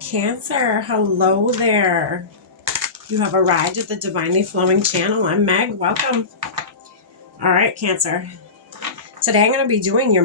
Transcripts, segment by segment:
Cancer, hello there. You have arrived at the Divinely Flowing channel. I'm Meg. Welcome. All right, Cancer. Today I'm going to be doing your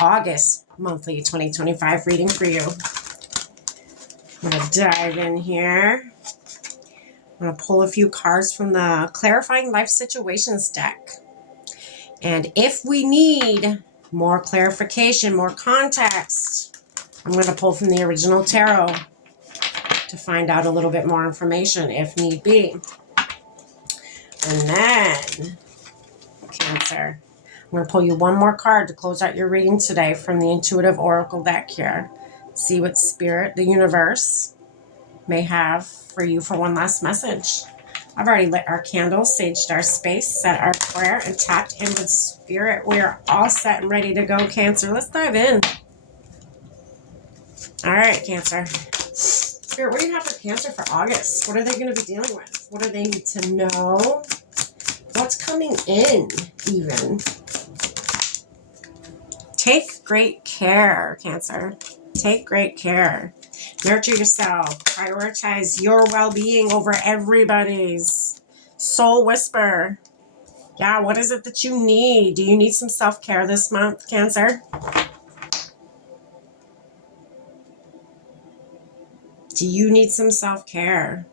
August monthly 2025 reading for you. I'm going to dive in here. I'm going to pull a few cards from the Clarifying Life Situations deck. And if we need more clarification, more context, I'm going to pull from the original tarot to find out a little bit more information if need be. And then, Cancer, I'm going to pull you one more card to close out your reading today from the Intuitive Oracle deck here. See what Spirit, the universe, may have for you for one last message. I've already lit our candles, saged our space, set our prayer, and tapped in with Spirit. We are all set and ready to go, Cancer. Let's dive in. All right, Cancer. Spirit, what do you have for Cancer for August? What are they going to be dealing with? What do they need to know? What's coming in, even? Take great care, Cancer. Take great care. Nurture yourself. Prioritize your well-being over everybody's. Soul whisper. Yeah, what is it that you need? Do you need some self-care this month, Cancer? Do you need some self-care?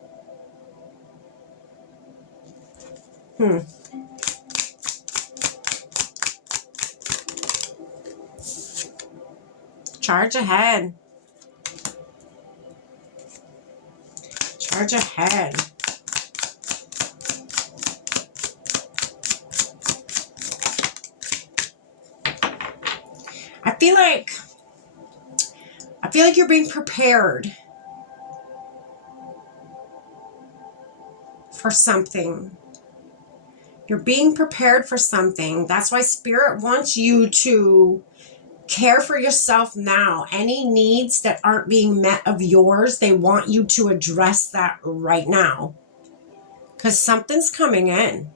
Charge ahead. Charge ahead. I feel like you're being prepared for something. You're being prepared for something. That's why Spirit wants you to care for yourself now. Any needs that aren't being met of yours, they want you to address that right now. Because something's coming in.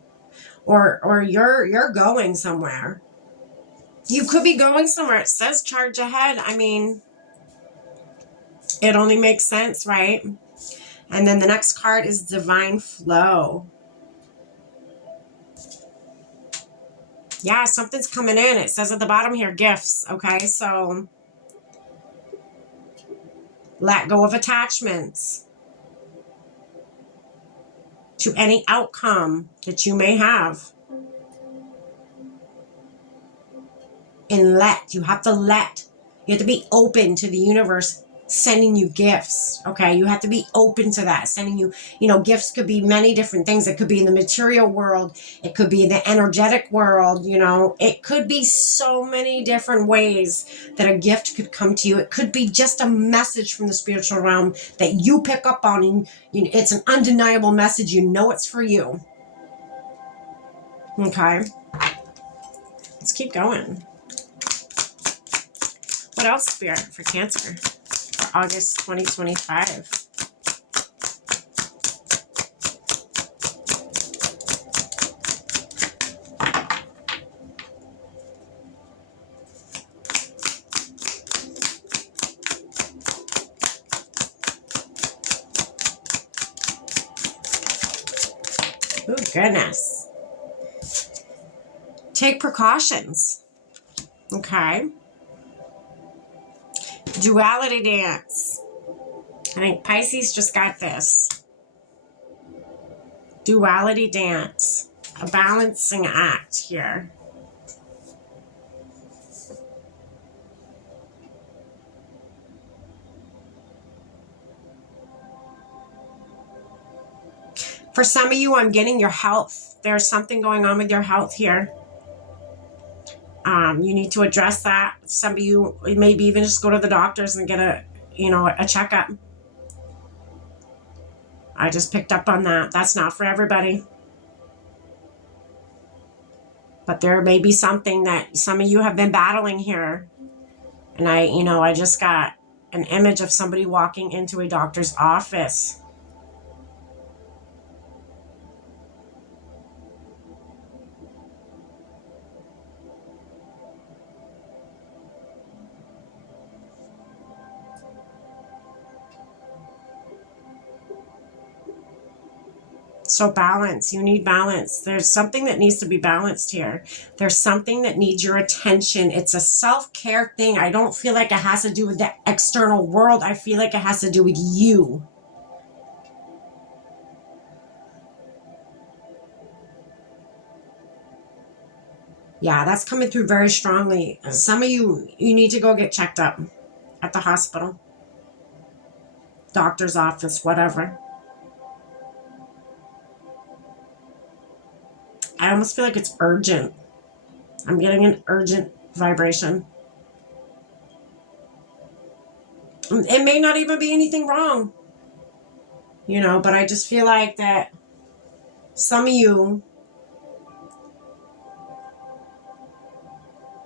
Or you're going somewhere. You could be going somewhere. It says charge ahead. I mean, it only makes sense, right? And then the next card is Divine Flow. Yeah, something's coming in. It says at the bottom here, gifts. Okay, so let go of attachments to any outcome that you may have. And you have to be open to the universe sending you gifts. Okay, you have to be open to that, sending you, gifts could be many different things. It could be in the material world, it could be in the energetic world, it could be so many different ways that a gift could come to you. It could be just a message from the spiritual realm that you pick up on, and it's an undeniable message. It's for you. Okay, let's keep going. What else, Spirit, for Cancer for August 2025? Oh, goodness. Take precautions. Okay. Duality dance. I think Pisces just got this. Duality dance. A balancing act here. For some of you, I'm getting your health. There's something going on with your health here. You need to address that. Some of you, maybe even just go to the doctors and get a checkup. I just picked up on that. That's not for everybody. But there may be something that some of you have been battling here. And I just got an image of somebody walking into a doctor's office. So balance, you need balance. There's something that needs to be balanced here. There's something that needs your attention. It's a self-care thing. I don't feel like it has to do with the external world. I feel like it has to do with you. Yeah, that's coming through very strongly. Some of you need to go get checked up at the hospital, doctor's office, whatever. I almost feel like it's urgent. I'm getting an urgent vibration. It may not even be anything wrong, you know, but I just feel like that some of you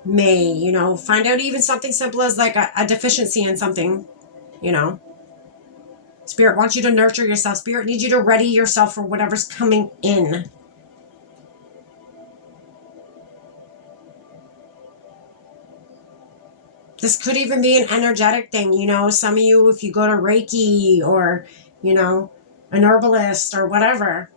may, you know, find out even something simple as like a deficiency in something, you know. Spirit wants you to nurture yourself. Spirit needs you to ready yourself for whatever's coming in. This could even be an energetic thing, you know. Some of you, if you go to Reiki or, you know, an herbalist or whatever.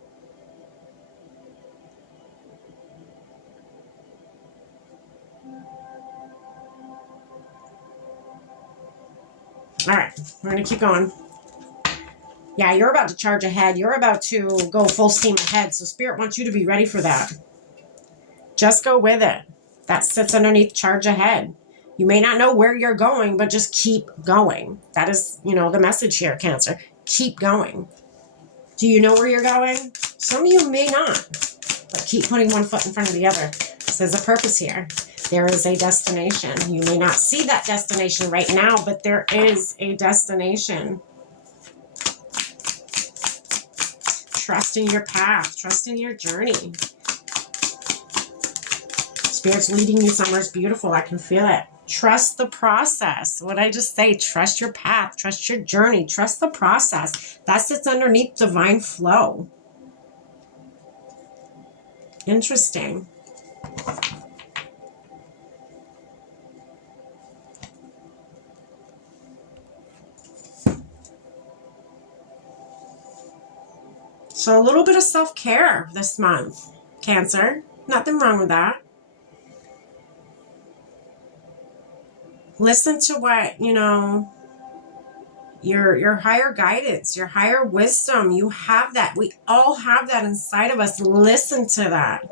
All right, we're going to keep going. Yeah, you're about to charge ahead. You're about to go full steam ahead. So Spirit wants you to be ready for that. Just go with it. That sits underneath charge ahead. You may not know where you're going, but just keep going. That is, you know, the message here, Cancer. Keep going. Do you know where you're going? Some of you may not, but keep putting one foot in front of the other. There's a purpose here. There is a destination. You may not see that destination right now, but there is a destination. Trust in your path. Trust in your journey. Spirit's leading you somewhere beautiful. I can feel it. Trust the process. What I just say, trust your path, trust your journey, trust the process. That sits underneath divine flow. Interesting. So a little bit of self-care this month, Cancer. Nothing wrong with that. Listen to what, you know, your higher guidance, your higher wisdom. You have that. We all have that inside of us. Listen to that.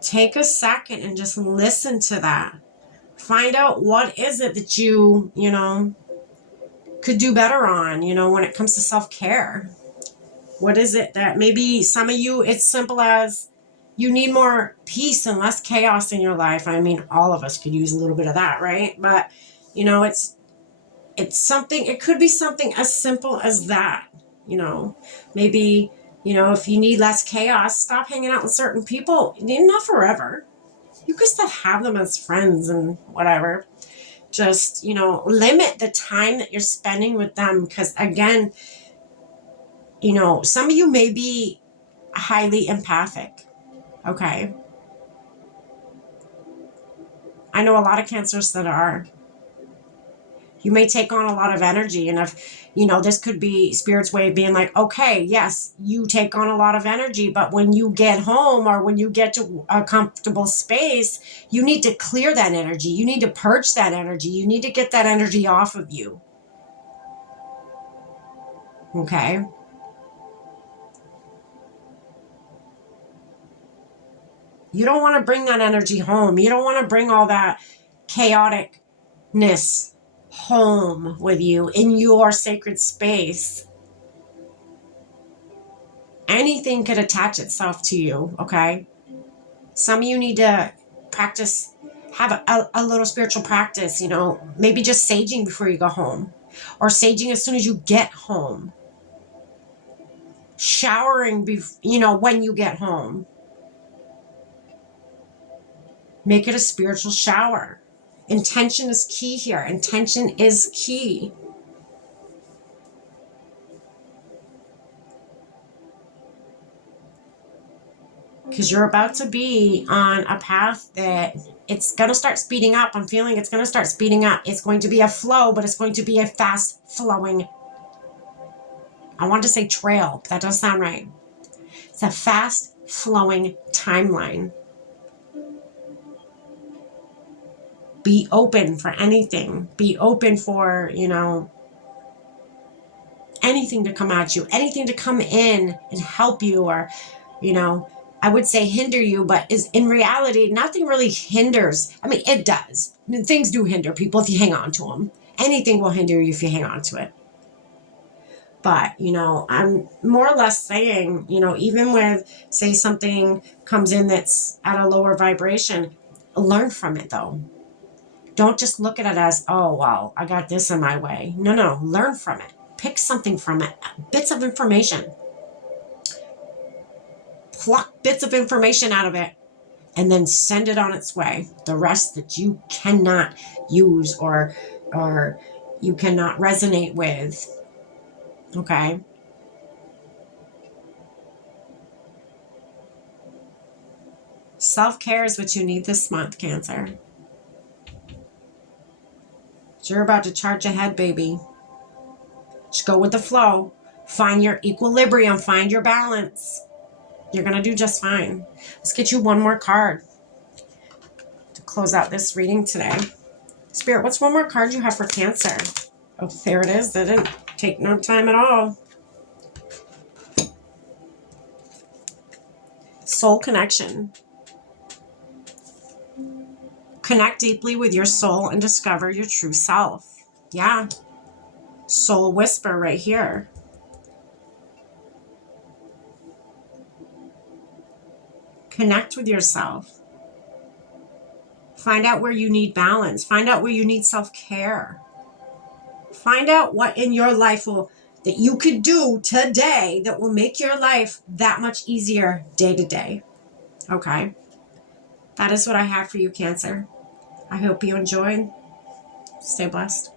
Take a second and just listen to that. Find out what is it that you know, could do better on, you know, when it comes to self-care. What is it that maybe some of you, it's simple as you need more peace and less chaos in your life. I mean, all of us could use a little bit of that, right? But, you know, it's something, it could be something as simple as that, you know. Maybe, you know, if you need less chaos, stop hanging out with certain people. Not forever. You could still have them as friends and whatever. Just, you know, limit the time that you're spending with them. Because again, you know, some of you may be highly empathic. Okay. I know a lot of Cancers that are. You may take on a lot of energy. And if, you know, this could be Spirit's way of being like, okay, yes, you take on a lot of energy, but when you get home or when you get to a comfortable space, you need to clear that energy. You need to purge that energy. You need to get that energy off of you. Okay. You don't want to bring that energy home. You don't want to bring all that chaoticness home with you in your sacred space. Anything could attach itself to you, okay? Some of you need to practice, have a little spiritual practice, you know, maybe just saging before you go home, or saging as soon as you get home. Showering, you know, when you get home. Make it a spiritual shower. Intention is key here. Intention is key. Because you're about to be on a path that it's going to start speeding up. I'm feeling it's going to start speeding up. It's going to be a flow, but it's going to be a fast flowing I want to say trail. That doesn't sound right. It's a fast flowing timeline. Be open for anything. Be open for, anything to come at you, anything to come in and help you, or, I would say hinder you, but is in reality, nothing really hinders. I mean, it does. I mean, things do hinder people if you hang on to them. Anything will hinder you if you hang on to it. But, I'm more or less saying, even with, say, something comes in that's at a lower vibration, learn from it though. Don't just look at it as, oh, well, I got this in my way. No, learn from it. Pick something from it, bits of information. Pluck bits of information out of it and then send it on its way. The rest that you cannot use or you cannot resonate with. Okay? Self-care is what you need this month, Cancer. You're about to charge ahead, baby. Just go with the flow. Find your equilibrium. Find your balance. You're going to do just fine. Let's get you one more card to close out this reading today. Spirit, what's one more card you have for Cancer? Oh, there it is. That didn't take no time at all. Soul connection. Connect deeply with your soul and discover your true self. Yeah. Soul whisper right here. Connect with yourself. Find out where you need balance. Find out where you need self-care. Find out what in your life that you could do today that will make your life that much easier day to day. Okay? That is what I have for you, Cancer. I hope you enjoyed. Stay blessed.